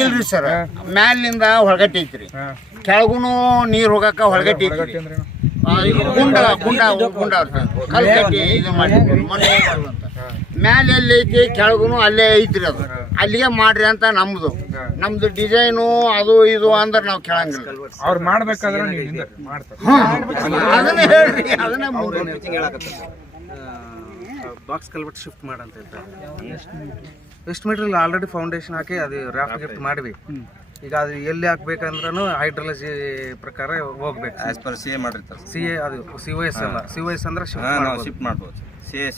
ಇಲ್ರಿ ಸರ್, ಮ್ಯಾಲಿಂದ ಹೊಳಗಟ್ಟಿ ಐತ್ರಿ, ಕೆಳಗುನು ನೀರ್ ಹೋಗಾಕ ಹೊಳಗಟ್ಟಿ ಐತ್ರಿ. ಗುಂಡ ಗುಂಡ ಗುಂಡ ಕಲ್ ಕಟ್ಟಿ ಇದು ಮಾಡಿದ್ರಿ ಮನೆ ಅಂತ. ಮ್ಯಾಲೆ ಎಲ್ಲಿ ಐತಿ ಕೆಳಗುನು ಅಲ್ಲೇ ಐತ್ರಿ, ಅದು ಅಲ್ಲಿಗೆ ಮಾಡ್ರಿ ಅಂತ ನಮ್ದು ಡಿಸೈನು ಅದು ಇದು ಅಂದ್ರೆ ನಾವು ಕೇಳಂಗಿಲ್ಲ. ಅವ್ರು ಮಾಡ್ಬೇಕಾದ್ರೆ ಅದನ್ನೇ ಹೇಳ್ರಿ, ಅದನ್ನೇ ಬಾಕ್ಸ್ ಕಲ್ವರ್ಟ್ ಶಿಫ್ಟ್ ಮಾಡಂತ ಹೇಳ್ತಾರೆ. ಎಷ್ಟು ಮೀಟರ್ ಆಲ್ರೆಡಿ ಫೌಂಡೇಶನ್ ಹಾಕಿ ಅದು ರಾಫ್ಟ್ ಗಿಫ್ಟ್ ಮಾಡಿವಿ. ಈಗ ಅದು ಎಲ್ಲಿ ಹಾಕ್ಬೇಕಂದ್ರೂ ಹೈಡ್ರಾಲಜಿ ಪ್ರಕಾರ ಹೋಗ್ಬೇಕು. ಆಸ್ ಪರ್ CA ಮಾಡಿರ್ತಾರೆ. CA ಅದು COS ಅಲ್ಲ, COS ಅಂದ್ರೆ ಶಿಫ್ಟ್ ಮಾಡ್ಬೋದು.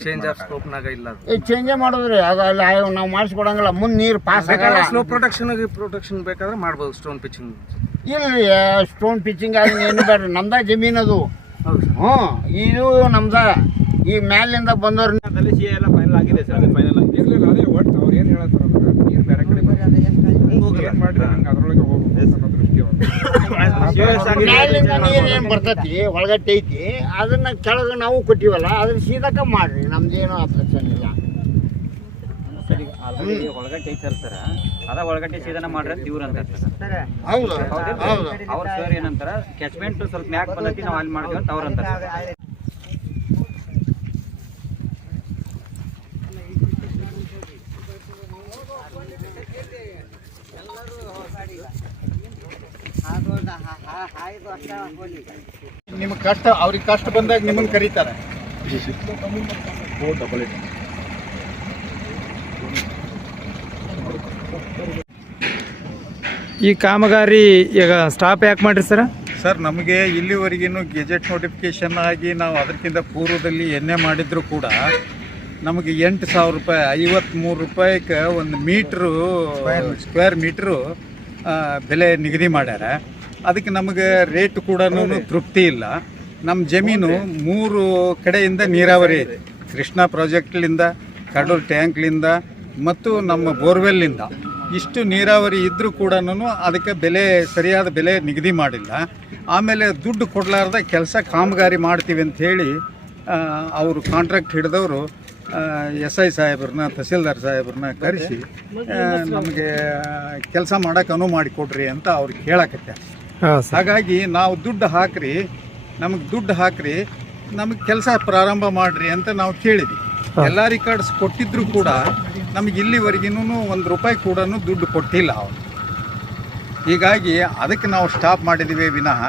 ಚೇಂಜ್ ಆಫ್ ಸ್ಕೋಪ್ ನಾಗ ಇಲ್ಲ, ಚೇಂಜೇ ಮಾಡೋದ್ರಿ. ಅದು ಅಲ್ಲಿ ನಾವು ಮಾಡಿಸ್ಕೊಡಂಗಿಲ್ಲ, ಮುಂದೆ ನೀರು ಪಾಸ್ ಆಗಲ್ಲ. ಸ್ಲೋ ಪ್ರೊಟೆಕ್ಷನ್ ಬೇಕಾದ್ರೆ ಮಾಡ್ಬೋದು. ಸ್ಟೋನ್ ಪಿಚಿಂಗ್ ಇಲ್ರಿ, ಸ್ಟೋನ್ ಪಿಚಿಂಗ್ ಆಗಿ ಏನು ಬೇಡ್ರಿ, ನಮ್ದ ಜಮೀನು ಅದು. ಇದು ನಮ್ದ. ಈ ಮ್ಯಾಲಿಂದ ಬಂದವ್ರ CA ಎಲ್ಲ ಫೈನಲ್ ಆಗಿದೆ ಸರ್, ಅದು ಫೈನಲ್ ಆಗಿದೆ. ಅದೇ ಒಟ್ಟು ಅವ್ರು ಏನು ಹೇಳತ್ತಾರ ನೀರು ಬೇರೆ ಕಡೆ ಏನು ಮಾಡಿದ್ರೆ ನಂಗೆ ಅದರೊಳಗೆ ಹೋಗ್ಬೇಕು ಅನ್ನೋ ದೃಷ್ಟಿ ಮ್ಯಾಲಿಂದ ನೀರು ಏನು ಬರ್ತೈತಿ ಒಳಗಟ್ಟೆ ಐತಿ, ಅದನ್ನ ಕೆಳಗೆ ನಾವು ಕೊಟ್ಟಿವಲ್ಲ, ಅದನ್ನ ಸೀದಕ್ಕ ಮಾಡ್ರಿ, ನಮ್ದೇನು ಅಬ್ಜೆಕ್ಷನ್ ಇಲ್ಲ. ಒಳಗಟ್ಟೆ ಐತಲ್ಲ ಸರ್, ಅದ ಒಳಗಟ್ಟೆ ಸೀದನ ಮಾಡ್ರೆ ಇವ್ರ ಅಂತ ಸರ್. ಹೌದು ಹೌದು. ಅವ್ರ ಸರ್ ಏನಂತಾರ, ಕ್ಯಾಚ್ಮೆಂಟ್ ಸ್ವಲ್ಪ ಮ್ಯಾಕ್ ಬಂದೈತಿ, ನಾವು ಅಲ್ಲಿ ಮಾಡ್ತೀವಿ ಅಂತ ಅವ್ರ ಅಂತಾರೆ. ನಿಮ್ಗೆ ಕಷ್ಟ, ಅವ್ರಿಗೆ ಕಷ್ಟ ಬಂದಾಗ ನಿಮ್ಮನ್ನು ಕರೀತಾರೆ. ಈ ಕಾಮಗಾರಿ ಈಗ ಸ್ಟಾಪ್ ಯಾಕೆ ಮಾಡ್ರಿ ಸರ್? ಸರ್, ನಮಗೆ ಇಲ್ಲಿವರೆಗೂ ಗೆಜೆಟ್ ನೋಟಿಫಿಕೇಶನ್ ಆಗಿ ನಾವು ಅದಕ್ಕಿಂತ ಪೂರ್ವದಲ್ಲಿ ಎನ್ನೆ ಮಾಡಿದ್ರು ಕೂಡ ನಮಗೆ 8,000 ರೂಪಾಯಿ, 53 ರೂಪಾಯಿಗೆ ಒಂದು ಮೀಟ್ರು ಸ್ಕ್ವೇರ್ ಮೀಟ್ರು ಬೆಲೆ ನಿಗದಿ ಮಾಡ್ಯಾರ. ಅದಕ್ಕೆ ನಮಗೆ ರೇಟ್ ಕೂಡ ತೃಪ್ತಿ ಇಲ್ಲ. ನಮ್ಮ ಜಮೀನು 3 ಕಡೆಯಿಂದ ನೀರಾವರಿ ಇದೆ. ಕೃಷ್ಣಾ ಪ್ರಾಜೆಕ್ಟ್ಲಿಂದ, ಕಡೂರು ಟ್ಯಾಂಕ್ಲಿಂದ ಮತ್ತು ನಮ್ಮ ಬೋರ್ವೆಲ್ಲಿಂದ ಇಷ್ಟು ನೀರಾವರಿ ಇದ್ದರೂ ಕೂಡ ಅದಕ್ಕೆ ಸರಿಯಾದ ಬೆಲೆ ನಿಗದಿ ಮಾಡಿಲ್ಲ. ಆಮೇಲೆ ದುಡ್ಡು ಕೊಡಲಾರ್ದ ಕೆಲಸ ಕಾಮಗಾರಿ ಮಾಡ್ತೀವಿ ಅಂಥೇಳಿ ಅವರು ಕಾಂಟ್ರಾಕ್ಟ್ ಹಿಡಿದವರು SI ಸಾಹೇಬ್ರನ್ನ, ತಹಸೀಲ್ದಾರ್ ಸಾಹೇಬ್ರನ್ನ ಕರೆಸಿ ನಮಗೆ ಕೆಲಸ ಮಾಡೋಕೆ ಅನುವು ಮಾಡಿಕೊಡ್ರಿ ಅಂತ ಅವ್ರಿಗೆ ಹೇಳಕತ್ತೆ. ಹಾಗಾಗಿ ನಾವು ನಮಗೆ ದುಡ್ಡು ಹಾಕ್ರಿ, ನಮಗೆ ಕೆಲಸ ಪ್ರಾರಂಭ ಮಾಡಿರಿ ಅಂತ ನಾವು ಕೇಳಿದ್ವಿ. ಎಲ್ಲ ರಿಕಾರ್ಡ್ಸ್ ಕೊಟ್ಟಿದ್ರು ಕೂಡ ನಮಗೆ ಇಲ್ಲಿವರೆಗೂ ₹1 ಕೂಡ ದುಡ್ಡು ಕೊಟ್ಟಿಲ್ಲ ಅವರು. ಹೀಗಾಗಿ ಅದಕ್ಕೆ ನಾವು ಸ್ಟಾಪ್ ಮಾಡಿದ್ದೀವಿ ವಿನಃ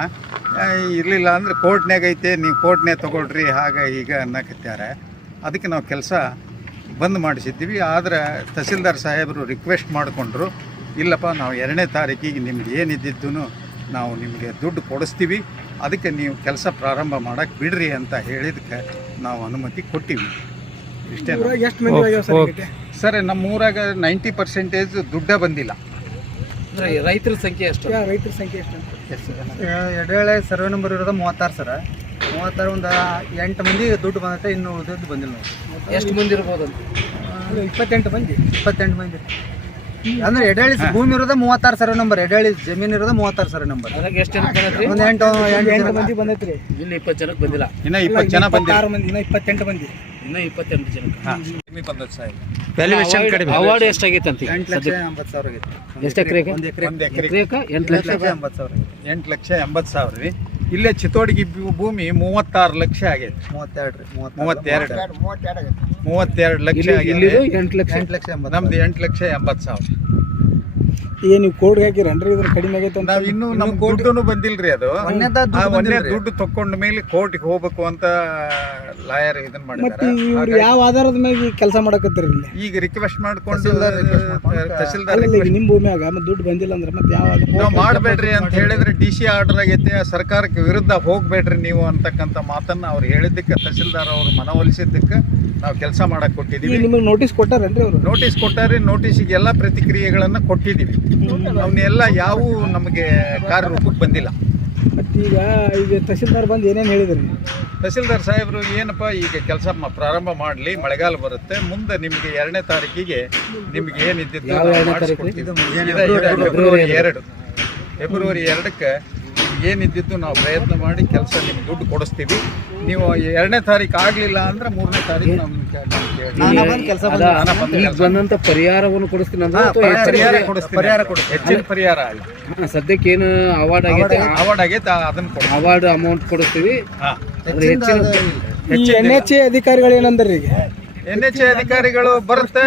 ಇರಲಿಲ್ಲ ಅಂದರೆ ಕೋರ್ಟ್ನಾಗ ಐತೆ, ನೀವು ಕೋರ್ಟ್ನೇ ತೊಗೊಳ್ರಿ ಹಾಗೆ ಈಗ ಅನ್ನಕತ್ತಾರೆ. ಅದಕ್ಕೆ ನಾವು ಕೆಲಸ ಬಂದ್ ಮಾಡಿಸಿದ್ದೀವಿ. ಆದರೆ ತಹಸೀಲ್ದಾರ್ ಸಾಹೇಬರು ರಿಕ್ವೆಸ್ಟ್ ಮಾಡಿಕೊಂಡ್ರು, ಇಲ್ಲಪ್ಪ ನಾವು 2ನೇ ತಾರೀಕಿಗೆ ನಿಮ್ಗೆ ಏನಿದ್ದಿದ್ದು ನಾವು ನಿಮಗೆ ದುಡ್ಡು ಕೊಡಿಸ್ತೀವಿ, ಅದಕ್ಕೆ ನೀವು ಕೆಲಸ ಪ್ರಾರಂಭ ಮಾಡೋಕ್ಕೆ ಬಿಡ್ರಿ ಅಂತ ಹೇಳಿದಕ್ಕೆ ನಾವು ಅನುಮತಿ ಕೊಟ್ಟಿವಿ. ಇಷ್ಟೇ ಸರ್. ನಮ್ಮ ಊರಾಗ 90% ದುಡ್ಡೇ ಬಂದಿಲ್ಲ. ರೈತರ ಸಂಖ್ಯೆ ಎಷ್ಟು? ಎಡೇಳೆ ಸರ್ವೆ ನಂಬರ್ ಇರೋದು 36 ಸರ್. 36 ಒಂದು 8 ಮಂದಿ ದುಡ್ಡು ಬಂದೈತೆ, ಇನ್ನೂ ದುಡ್ಡು ಬಂದಿಲ್ಲ. ಎಷ್ಟು ಮಂದಿ ಇರ್ಬೋದು? 28 ಮಂದಿ. ಅಂದ್ರೆ ಎಡೇಳಿ ಭೂಮಿ ಇರೋದು 36 ಸರ್ವೆ ನಂಬರ್, ಎಡೇಳಿ ಜಮೀನು ಇರೋದು 36 ಸರ್ವೆ ನಂಬರ್. ಒಂದು 8 ಮಂದಿ ಬಂದೈತ್ರಿ. ಇನ್ನು 20 ಜನಕ್ಕೆ ಬಂದಿಲ್ಲ. ಇನ್ನು 20 ಜನ ಬಂದಿಲ್ಲ. 28 ಮಂದಿ. ಇನ್ನು 28 ಜನಕ್ಕೆ ಬಂದದ್ದು ಸಾಹೇಬ್. ವ್ಯಾಲ್ಯೂಯೇಷನ್ ಕಡಿಮೆ. ಅವಾರ್ಡ್ ಎಷ್ಟಾಗೈತೆ ಅಂತ? 8,80,000 ಆಗೈತೆ. ಎಷ್ಟು ಎಕರೆಗೆ? ಒಂದು ಎಕರೆಗೆ 8,80,000. 8,80,000 ರೀ. ಇಲ್ಲೇ ಚಿತ್ತೋಡಿಗೆ ಭೂಮಿ 36 ಲಕ್ಷ ಆಗೈತೆ. 32 ಲಕ್ಷ ಇಲ್ಲಿ 8 ಲಕ್ಷ. ನಮ್ದು 8,80,000. ಈಗ ನೀವು ಕೋರ್ಟ್ ಹಾಕಿರನ್ರಿ, ಇದ್ರ ಕಡಿಮೆ ಆಗೈತೆ ಅಂತ? ನಾವು ಇನ್ನೂ ನಮ್ಮ ದುಡ್ಡು ಬಂದಿಲ್ರಿ. ಅದು ಒಂದೇ ದುಡ್ಡು ತಕೊಂಡ ಮೇಲೆ ಕೋರ್ಟಿಗೆ ಹೋಗ್ಬೇಕು ಅಂತ ಲಾಯರ್ ಇದನ್ನ ಮಾಡಿದ್ದಾರೆ. ಯಾವ ಆಧಾರದ ಮೇಲೆ ಕೆಲಸ ಮಾಡಕತ್ತೀರಿ? ಈಗ ರಿಕ್ವೆಸ್ಟ್ ಮಾಡ್ಕೊಂಡು ತಹಸೀಲ್ದಾರ್ ನಿಮ್ಮ ಭೂಮಿಯಾಗ ದುಡ್ಡು ಬಂದಿಲ್ಲ ಅಂದ್ರೆ ಮತ್ತೆ ಯಾವ ನಾವು ಮಾಡಬೇಡ್ರಿ ಅಂತ ಹೇಳಿದ್ರೆ DC ಆರ್ಡರ್ ಆಗೈತೆ, ಸರ್ಕಾರಕ್ಕೆ ವಿರುದ್ಧ ಹೋಗ್ಬೇಡ್ರಿ ನೀವು ಅಂತಕ್ಕಂಥ ಮಾತನ್ನ ಅವ್ರು ಹೇಳಿದ್ದಕ್ಕೆ ತಹಸೀಲ್ದಾರ್ ಅವರು ಮನವೊಲಿಸಿದ್ದಕ್ಕೆ ನಾವು ಕೆಲಸ ಮಾಡಕ್ ಕೊಟ್ಟಿದ್ದೀವಿ. ನಿಮಗೆ ನೋಟಿಸ್ ಕೊಟ್ಟಾರೇನ್ರಿ ಅವರು? ನೋಟಿಸ್ ಕೊಟ್ಟಾರೆ. ನೋಟಿಸಿಗೆ ಎಲ್ಲ ಪ್ರತಿಕ್ರಿಯೆಗಳನ್ನು ಕೊಟ್ಟಿದ್ದೀವಿ. ಅವನ್ನೆಲ್ಲ ಯಾವ ನಮಗೆ ಕಾರ್ಯರೂಪಕ್ಕೆ ಬಂದಿಲ್ಲ. ಈಗ ತಹಸೀಲ್ದಾರ್ ಬಂದು ಏನೇನು ಹೇಳಿದ್ರಿ? ತಹಸೀಲ್ದಾರ್ ಸಾಹೇಬರು ಏನಪ್ಪ ಈಗ ಕೆಲಸ ಪ್ರಾರಂಭ ಮಾಡಲಿ, ಮಳೆಗಾಲ ಬರುತ್ತೆ, ಮುಂದೆ ನಿಮಗೆ 2ನೇ ತಾರೀಕಿಗೆ ನಿಮ್ಗೆ ಏನಿದ್ದು ಫೆಬ್ರವರಿ 2ಕ್ಕೆ ಏನಿದ್ದು ನಾವು ಪ್ರಯತ್ನ ಮಾಡಿ ಕೆಲಸ ನಿಮ್ಗೆ ದುಡ್ಡು ಕೊಡಿಸ್ತೀವಿ. ನೀವು 2ನೇ ತಾರೀಕು ಆಗಲಿಲ್ಲ ಅಂದ್ರೆ 3ನೇ ತಾರೀಕು ನಮ್ಗೆ ನಾನಾ ಬಂದು ಕೆಲಸ ಈಗ ಬಂದಂತ ಪರಿಹಾರವನ್ನು ಕೊಡಿಸ್ತೀನಿ ಅಂದ್ರೆ ಅಥವಾ ಪರಿಹಾರ ಕೊಡಿಸ್ತೀನಿ. ಪರಿಹಾರ ಕೊಡ್ತೀನಿ. ಹೆಚ್ಚಿನ ಪರಿಹಾರ ಅಲ್ಲ. ಸದ್ಯಕ್ಕೆ ಏನು ಅವಾರ್ಡ್ ಆಗೈತೆ ಅವಾರ್ಡ್ ಆಗೈತೆ ಅದನ್ನ ಕೊಡ್ತೀನಿ. ಅವಾರ್ಡ್ ಅಮೌಂಟ್ ಕೊಡಿಸ್ತೀವಿ. ಅದ್ರ ಹೆಚ್ಚಿನ NHA ಅಧಿಕಾರಿಗಳು ಏನಂದ್ರೆ ಈಗ NHA ಅಧಿಕಾರಿಗಳು ಬರುತ್ತೆ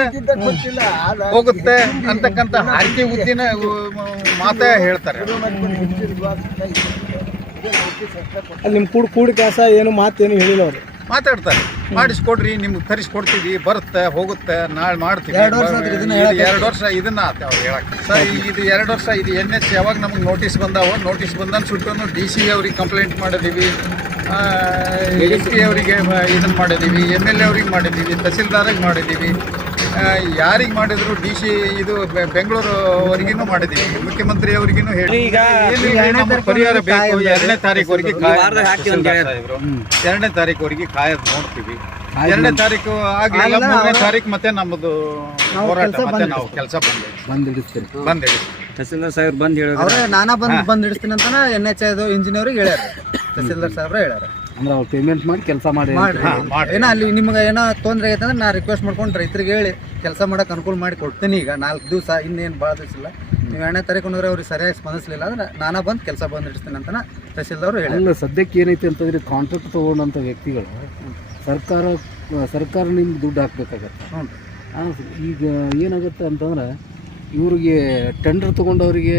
ಹೋಗುತ್ತೆ ಅಂತಕ್ಕಂಥ ಹಾರಿಕೆ ಉದ್ದಿನ ಮಾತೇ ಹೇಳ್ತಾರೆ. ಅಲ್ಲಿ ನಿಮ್ಮ ಕೂಡಿ ಕೆಲಸ ಏನು ಮಾತೇನು ಹೇಳಿಲ್ಲ ಅವರು. ಮಾತಾಡ್ತಾರೆ, ಮಾಡಿಸ್ಕೊಡ್ರಿ, ನಿಮ್ಗೆ ತರಿಸ್ಕೊಡ್ತೀವಿ, ಬರುತ್ತೆ ಹೋಗುತ್ತೆ, ನಾಳೆ ಮಾಡ್ತೀವಿ. 2 ವರ್ಷ ಆದ್ರೆ ಇದನ್ನ 2 ವರ್ಷ ಇದನ್ನ ಆತ ಅವ್ರು ಹೇಳಕ್ಕೆ ಸರ್. ಇದು 2 ವರ್ಷ ಇದು NHA ಯಾವಾಗ ನಮಗೆ ನೋಟಿಸ್ ಬಂದಾವ, ನೋಟಿಸ್ ಬಂದನ್ ಸುಟ್ಟು DC ಅವ್ರಿಗೆ ಕಂಪ್ಲೇಂಟ್ ಮಾಡಿದ್ದೀವಿ, MP ಅವರಿಗೆ ಇದನ್ನು ಮಾಡಿದ್ದೀವಿ, MLA ಅವ್ರಿಗೆ ಮಾಡಿದ್ದೀವಿ, ತಹಸೀಲ್ದಾರಿಗೆ ಮಾಡಿದ್ದೀವಿ, ಯಾರಿಗೆ ಮಾಡಿದ್ರು DC ಇದು ಬೆಂಗಳೂರು ಅವರಿಗೂ ಮಾಡಿದ್ದೀವಿ, ಮುಖ್ಯಮಂತ್ರಿ ಅವ್ರಿಗೂ ಹೇಳಿ. ಈಗ ನಮಗೆ ಪರಿಹಾರ ಬೇಕು. 2ನೇ ತಾರೀಕುವರೆಗೆ 2ನೇ ತಾರೀಕುವರೆಗೆ ಕಾಯೋದು ನೋಡ್ತೀವಿ. 2ನೇ ತಾರೀಕು ಆಗಲಿಲ್ಲ, 3ನೇ ತಾರೀಕು ಮತ್ತೆ ನಮ್ಮದು ಹೋರಾಟ, ಮತ್ತೆ ನಾವು ಕೆಲಸ ಬಂದಿಡಿಸ್ತೀವಿ. ತಹಸೀಲ್ದಾರ್ ಸಾಹೇಬ್ ಬಂದು ಹೇಳಿದ್ರು ಅವ್ರೆ ನಾನಾ ಬಂದು ಹಿಡಿಸ್ತೀನಿ ಅಂತ NHA ಇಂಜಿನಿಯರಿಗೆ ಹೇಳ್ಯಾರ, ತಹಸೀಲ್ದಾರ್ ಸಾಹೇಬ್ರ ಹೇಳ್ಯಾರ. ಅಂದ್ರೆ ಅವ್ರು ಪೇಮೆಂಟ್ ಮಾಡಿ ಕೆಲಸ ಮಾಡಿ ಮಾಡ್ರಿ ಏನೋ ಅಲ್ಲಿ ನಿಮ್ಗೆ ಏನೋ ತೊಂದರೆ ಆಗೈತೆ ಅಂದ್ರೆ ನಾ ರಿಕ್ವೆಸ್ಟ್ ಮಾಡ್ಕೊಂಡು ರೈತರಿಗೆ ಹೇಳಿ ಕೆಲಸ ಮಾಡಕ್ಕೆ ಅನುಕೂಲ ಮಾಡಿ ಕೊಡ್ತೀನಿ. ಈಗ 4 ದಿವಸ ಇನ್ನೇನು ಭಾಳ ದಿವಸ ಇಲ್ಲ. ನೀವು 2ನೇ ತಾರೀಕು ಅಂದ್ರೆ ಅವ್ರಿಗೆ ಸರಿಯಾಗಿ ಸ್ಪಂದಿಸಲಿಲ್ಲ ಅಂದ್ರೆ ನಾನಾ ಬಂದು ಕೆಲಸ ಬಂದು ಹಿಡಿಸ್ತೀನಿ ಅಂತ ತಹಸೀಲ್ದವ್ರು ಹೇಳಿ. ಅಲ್ಲ, ಸದ್ಯಕ್ಕೆ ಏನೈತೆ ಅಂತಂದ್ರೆ ಕಾಂಟ್ರಾಕ್ಟ್ ತೊಗೊಂಡಂಥ ವ್ಯಕ್ತಿಗಳು ಸರ್ಕಾರ ನಿಮ್ಗೆ ದುಡ್ಡು ಹಾಕ್ಬೇಕಾಗತ್ತೆ. ಈಗ ಏನಾಗುತ್ತೆ ಅಂತಂದ್ರೆ ಇವ್ರಿಗೆ ಟೆಂಡರ್ ತಗೊಂಡವ್ರಿಗೆ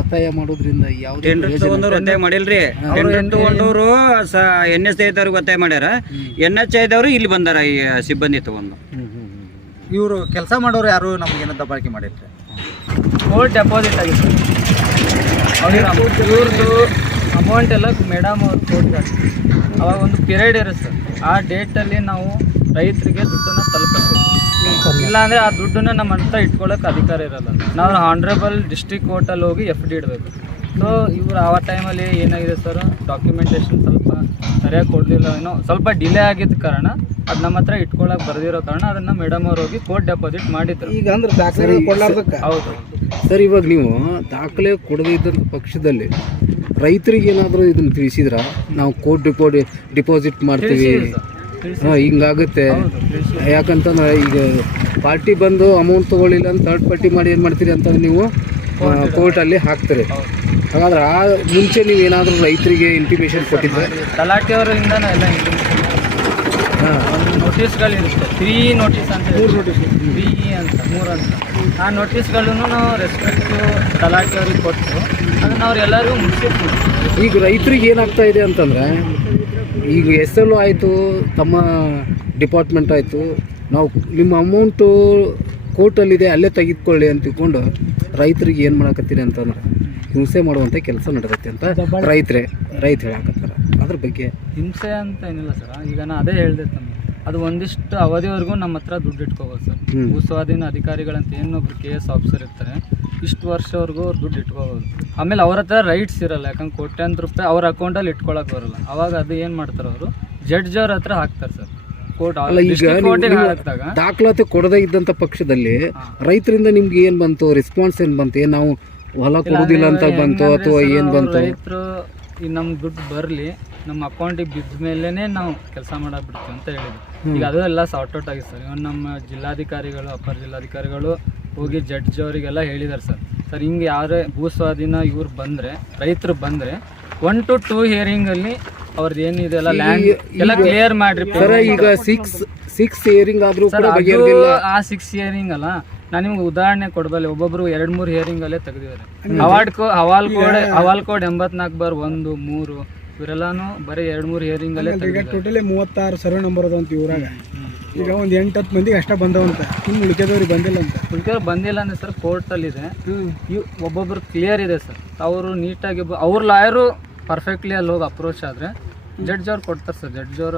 ಒತ್ತಾಯ ಮಾಡೋದ್ರಿಂದ ಯಾವುದೇ ಟೆಂಡರ್ ತಗೊಂಡವ್ರು ಒತ್ತಾಯ ಮಾಡಿಲ್ರಿ. ಟೆಂಡರ್ ತಗೊಂಡವ್ರು NHA ಇದ್ದವ್ರಿಗೆ ಒತ್ತಾಯ ಮಾಡ್ಯಾರ. NHA ಇದ್ದವ್ರು ಇಲ್ಲಿ ಬಂದಾರ ಈ ಸಿಬ್ಬಂದಿ ತಗೊಂಡು. ಇವರು ಕೆಲಸ ಮಾಡೋರು ಯಾರು ನಮಗೇನು ದಬ್ಬಾಳಿಕೆ ಮಾಡಿರ್ತಾರೆ. ಕೋರ್ಟ್ ಡೆಪಾಸಿಟ್ ಆಗಿತ್ತು ಇವ್ರದ್ದು ಅಮೌಂಟ್ ಎಲ್ಲ ಮೇಡಮ್ ಅವ್ರ ಕೋರ್ಟ್ಗೆ ಹಾಕ್ತೀವಿ. ಅವಾಗ ಒಂದು ಪೀರಿಯಡ್ ಇರುತ್ತೆ ಸರ್. ಆ ಡೇಟಲ್ಲಿ ನಾವು ರೈತರಿಗೆ ದುಡ್ಡನ್ನು ತಲುಪಿಸ್ತೀವಿ. ಇಲ್ಲಾಂದರೆ ಆ ದುಡ್ಡನ್ನು ನಮ್ಮ ಹತ್ರ ಇಟ್ಕೊಳ್ಳೋಕೆ ಅಧಿಕಾರ ಇರೋಲ್ಲ. ನಾವು ಆನರೇಬಲ್ ಡಿಸ್ಟ್ರಿಕ್ಟ್ ಕೋರ್ಟಲ್ಲಿ ಹೋಗಿ FD ಇಡಬೇಕು. ಸೊ ಇವರು ಆ ಟೈಮಲ್ಲಿ ಏನಾಗಿದೆ ಸರ್, ಡಾಕ್ಯುಮೆಂಟೇಶನ್ ಸ್ವಲ್ಪ ಸರಿಯಾಗಿ ಕೊಡಲಿಲ್ಲ, ಏನೋ ಸ್ವಲ್ಪ ಡಿಲೇ ಆಗಿದ್ದ ಕಾರಣ ಅದು ನಮ್ಮ ಹತ್ರ ಇಟ್ಕೊಳ್ಳೋಕೆ ಬರೆದಿರೋ ಕಾರಣ ಅದನ್ನು ಮೇಡಮ್ ಅವ್ರು ಹೋಗಿ ಕೋರ್ಟ್ ಡೆಪಾಸಿಟ್ ಮಾಡಿದ್ರು. ಈಗ ಅಂದ್ರೆ ದಾಖಲೆ ಕೊಡಲಾರ್ದಕ್ಕೆ. ಹೌದು ಸರ್. ಇವಾಗ ನೀವು ದಾಖಲೆ ಕೊಡದೇ ಇದ್ದಂಥ ಪಕ್ಷದಲ್ಲಿ ರೈತರಿಗೆ ಏನಾದರೂ ಇದನ್ನು ತಿಳಿಸಿದ್ರ, ನಾವು ಕೋರ್ಟ್ ಡಿಪಾಸಿಟ್ ಮಾಡ್ತೀವಿ ಹಿಂಗಾಗುತ್ತೆ. ಯಾಕಂತಂದ್ರೆ ಈಗ ಪಾರ್ಟಿ ಬಂದು ಅಮೌಂಟ್ ತೊಗೊಳ್ಳಿಲ್ಲ ಅಂತ ಥರ್ಡ್ ಪಾರ್ಟಿ ಮಾಡಿ ಏನು ಮಾಡ್ತೀರಿ ಅಂತಂದ್ರೆ ನೀವು ಕೋರ್ಟಲ್ಲಿ ಹಾಕ್ತೀರಿ. ಹಾಗಾದ್ರೆ ಆ ಮುಂಚೆ ನೀವು ಏನಾದರೂ ರೈತರಿಗೆ ಇಂಟಿಮೇಷನ್ ಕೊಟ್ಟಿದ್ದರೆ? ತಲಾಟೆಯವರಿಂದ ಎಲ್ಲ ಒಂದು ನೋಟಿಸ್ಗಳಿರುತ್ತೆ, 3 ನೋಟಿಸ್ ಅಂತ 3 ನೋಟಿಸ್ 3E ಅಂತ 3 ಅಂತ. ಆ ನೋಟಿಸ್ಗಳನ್ನು ನಾವು ರೆಸ್ಪೆಕ್ಟು ತಲಾಟೆಯವ್ರಿಗೆ ಕೊಟ್ಟು ಅದನ್ನು ಅವ್ರು ಎಲ್ಲರಿಗೂ ಮುಗಿಸಿರ್ತೀವಿ. ಈಗ ರೈತರಿಗೆ ಏನಾಗ್ತಾ ಇದೆ ಅಂತಂದರೆ, ಈಗ SLO ಆಯಿತು, ತಮ್ಮ ಡಿಪಾರ್ಟ್ಮೆಂಟ್ ಆಯಿತು, ನಾವು ನಿಮ್ಮ ಅಮೌಂಟು ಕೋರ್ಟಲ್ಲಿದೆ ಅಲ್ಲೇ ತೆಗೆದುಕೊಳ್ಳಿ ಅಂತ ತಿಳ್ಕೊಂಡು ರೈತರಿಗೆ ಏನು ಮಾಡಕತ್ತೀರಿ ಅಂತಂದ್ರೆ ಹಿಂಸೆ ಮಾಡುವಂಥ ಕೆಲಸ ನಡೆದೈತೆ ಅಂತ ರೈತ ಹೇಳಕತ್ತಾರೆ. ಅದ್ರ ಬಗ್ಗೆ ಹಿಂಸೆ ಅಂತ ಏನಿಲ್ಲ ಸರ್. ಈಗ ನಾನು ಅದೇ ಹೇಳಿದೆ ತಮ್ಮ, ಅದು ಒಂದಿಷ್ಟು ಅವಧಿವರೆಗೂ ನಮ್ಮ ಹತ್ರ ದುಡ್ಡು ಇಟ್ಕೋಬೋದು ಸರ್. ಭೂಸ್ವಾಧೀನ ಅಧಿಕಾರಿಗಳಂತ ಏನೊಬ್ರು KS ಆಫೀಸರ್ ಇರ್ತಾರೆ, ಇಷ್ಟು ವರ್ಷವರೆಗೂ ಅವ್ರು ದುಡ್ಡು ಇಟ್ಕೋಬೋದು. ಆಮೇಲೆ ಅವ್ರ ಹತ್ರ ರೈಟ್ಸ್ ಇರಲ್ಲ, ಯಾಕಂದ್ರೆ ಕೋಟ್ಯಾಂತರ ರೂಪಾಯಿ ಅವ್ರ ಅಕೌಂಟಲ್ಲಿ ಇಟ್ಕೊಳಕ್ಕೆ ಬರೋಲ್ಲ. ಅವಾಗ ಅದು ಏನು ಮಾಡ್ತಾರೆ, ಅವರು ಜಡ್ಜ್ ಅವ್ರ ಹತ್ರ ಹಾಕ್ತಾರೆ ಸರ್. ಕೋರ್ಟ್ ಅಲ್ಲ, ಈಗ ದಾಖಲಾತಿ ಕೊಡದೇ ಇದ್ದಂಥ ಪಕ್ಷದಲ್ಲಿ ರೈತರಿಂದ ನಿಮ್ಗೆ ಏನು ಬಂತು ರೆಸ್ಪಾನ್ಸ್? ಏನು ಬಂತು? ಏನು ನಾವು ಹೊಲ ಕೊಡೋದಿಲ್ಲ ಅಂತ ಬಂತು ಅಥವಾ ಏನು ಬಂತು? ರೈತರು ಈಗ ನಮ್ಗೆ ದುಡ್ಡು ಬರಲಿ, ನಮ್ಮ ಅಕೌಂಟಿಗೆ ಬಿದ್ದ ಮೇಲೇ ನಾವು ಕೆಲಸ ಮಾಡೋಕೆ ಬಿಡ್ತೀವಿ ಅಂತ ಹೇಳಿದ್ರು. ಈಗ ಅದು ಎಲ್ಲ ಸಾರ್ಟ್ ಔಟ್ ಆಗಿದೆ ಸರ್. ಇವನ್ ನಮ್ಮ ಜಿಲ್ಲಾಧಿಕಾರಿಗಳು, ಅಪರ ಜಿಲ್ಲಾಧಿಕಾರಿಗಳು ಹೋಗಿ ಜಡ್ಜ್ ಅವರಿಗೆಲ್ಲ ಹೇಳಿದ್ದಾರೆ ಸರ್ ಹಿಂಗೆ ಯಾರೇ ಭೂಸ್ವಾಧೀನ ಇವ್ರು ಬಂದರೆ, ರೈತರು ಬಂದರೆ 1 to 2 ಹಿಯರಿಂಗಲ್ಲಿ ಅವ್ರದ್ದು ಏನಿದೆ ಎಲ್ಲ ಲ್ಯಾಂಡ್ ಎಲ್ಲ ಕ್ಲಿಯರ್ ಮಾಡ್ರಿ. ಈಗ 6 ಹಿಯರಿಂಗ್ ಆದರೂ ಕೂಡ ಬಗೆಹರಿದಿಲ್ಲ. ಆ 6 ಹಿಯರಿಂಗ್ ಅಲ್ಲ, ನಾನು ನಿಮ್ಗೆ ಉದಾಹರಣೆ ಕೊಡಬಲ್ಲೆ. ಒಬ್ಬೊಬ್ರು 2-3 ಹಿಯರಿಂಗ್ ಅಲ್ಲೇ ತೆಗೆದಿದ್ದಾರೆ. ಹವಾಲ್ ಕೋಡ್ 84/1, 3 ಇವರೆಲ್ಲಾನು ಬರೀ 2-3 ಹಿಯರಿಂಗ್ ಅಲ್ಲೇ ತೆಗೆದಿದ್ದಾರೆ. ಟೋಟಲಿ 36 ಸರ್ವೆ ನಂಬರ್ ಅದ ಅಂತ ಇವ್ರಾಗ. ಈಗ ಒಂದು 8-10 ಮಂದಿಗೆ ಅಷ್ಟೇ ಬಂದವಂತ, ಇನ್ನು ಉಳಿಕೆದವ್ರಿಗೆ ಬಂದಿಲ್ಲ ಅಂತ. ಉಳಿಕೆದವ್ರು ಬಂದಿಲ್ಲ ಅಂದರೆ ಸರ್ ಕೋರ್ಟಲ್ಲಿದೆ. ಒಬ್ಬೊಬ್ರು ಕ್ಲಿಯರ್ ಇದೆ ಸರ್. ಅವರು ನೀಟಾಗಿ ಅವ್ರ ಲಾಯರು ಪರ್ಫೆಕ್ಟ್ಲಿ ಅಲ್ಲಿ ಹೋಗಿ ಅಪ್ರೋಚ್ ಆದರೆ ಜಡ್ಜ್ ಅವ್ರು ಕೊಡ್ತಾರೆ ಸರ್. ಜಡ್ಜ್ ಅವರು